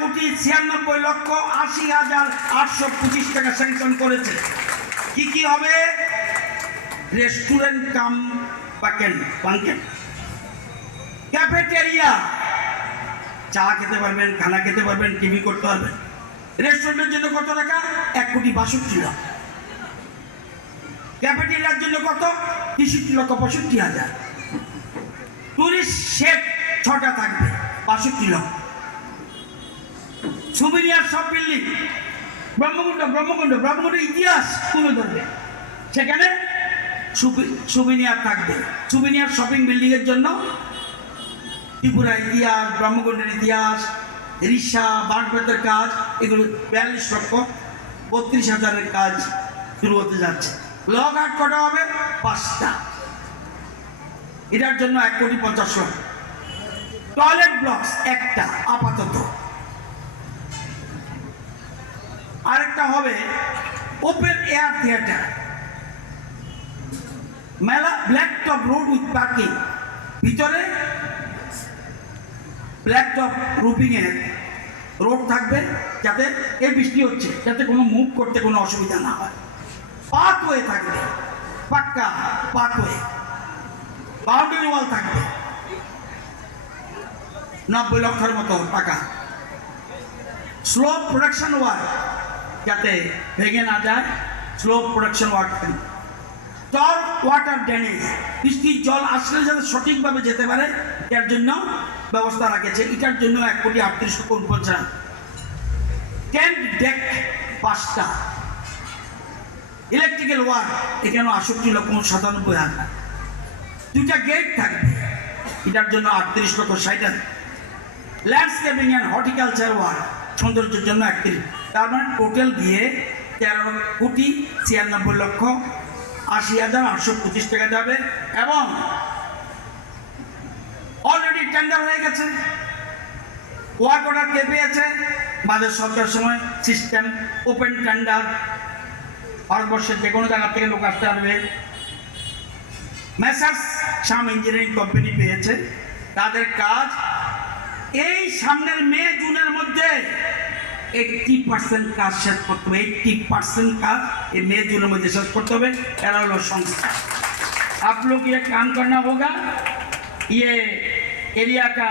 কোটি ছিয়ানব্বই লক্ষ আশি হাজার আটশো পঁচিশ টাকা স্যাংশন করেছে। কি কি হবে? রেস্টুরেন্ট কাম পাকেন পাঙ্কেন ক্যাফেটেরিয়া চা খেতে পারবেন, খানা খেতে পারবেন টিভি করতে পারবেন। রেস্টুরেন্টের জন্য কত টাকা? এক কোটি বাষট্টি লাখ। ক্যাফেটেরিয়ার জন্য কত? তেষট্টি লক্ষ পঁয়ষট্টি হাজার। টুরিস্ট শেড ছটা থাকবে, বাষট্টি লক্ষ সুবিনিয়ার সব বিল্ডিং। ব্রহ্মকুণ্ড ব্রহ্মকুণ্ড ব্রহ্মকুণ্ড ইতিহাস তুলে ধরবে। সেখানে সুবিনিয়ার থাকবে। সুবিনিয়ার শপিং বিল্ডিং এর জন্য ত্রিপুরা ইতিহাস, ব্রহ্মকুণ্ডের ইতিহাস রিসা বাঁশবেতের কাজ, এগুলো বিয়াল্লিশ লক্ষ বত্রিশ হাজারের কাজ শুরু হতে যাচ্ছে। লগ আট কটা হবে? পাঁচটা। এটার জন্য এক কোটি পঞ্চাশ লক্ষ। টয়লেট ব্লকস একটা, আপাতত। হবে ওপেন এয়ার থিয়েটার মেলা black top road with parking ভিতরে ব্ল্যাক টপ রুপিং এর রোড থাকবে যাতে এই বৃষ্টি হচ্ছে, যাতে কোনো মুভ করতে কোনো অসুবিধা না হয়। পাথওয়ে থাকবে, পাক্কা পাথওয়ে বাউন্ডারি ওয়াল থাকবে। নব্বই লক্ষের মতো টাকা স্লো প্রোডাকশন ওয়ার্ক যাতে ভেঙে না যায় slow production work top water damage বৃষ্টির জল আসলে যাতে সঠিকভাবে যেতে পারে, এটার জন্য ব্যবস্থা রাখেছে। এটার জন্য এক কোটি আটত্রিশ উনপঞ্চাশ। টেন্ট ডেক পাঁচটা। ইলেকট্রিক্যাল ওয়ার্ক এখানে আষট্টি লক্ষ সাতানব্বই হাজার। দুইটা গেট থাকবে। এটার জন্য আটত্রিশ লক্ষ ষাট হাজার। ল্যান্ডস্কেপিং অ্যান্ড হর্টিকালচার ওয়ার্ক সৌন্দর্যের জন্য একত্রিশ তার মানে টোটাল গিয়ে তেরো কোটি ছিয়ানব্বই লক্ষ আশি হাজার আটশো পঁচিশ টাকা যাবে এবং অলরেডি টেন্ডার হয়ে গেছে। ওয়ার্ক অর্ডার কে পেয়েছে। বাজার সরকার সময় সিস্টেম ওপেন টেন্ডার ভারতবর্ষের যে কোনো জায়গা থেকে লোক আসতে পারবে। মেসার্স শাম ইঞ্জিনিয়ারিং কোম্পানি পেয়েছে। তাদের কাজ এই সামনের মে জুনের মধ্যে এইটটি পার্সেন্ট কাজ শেষ করতে হবে এইটটি পার্সেন্ট কাজ এই मई जून में শেষ করতে হবে এরা হলো সংস্থা आप लोग ये काम करना होगा ये एरिया का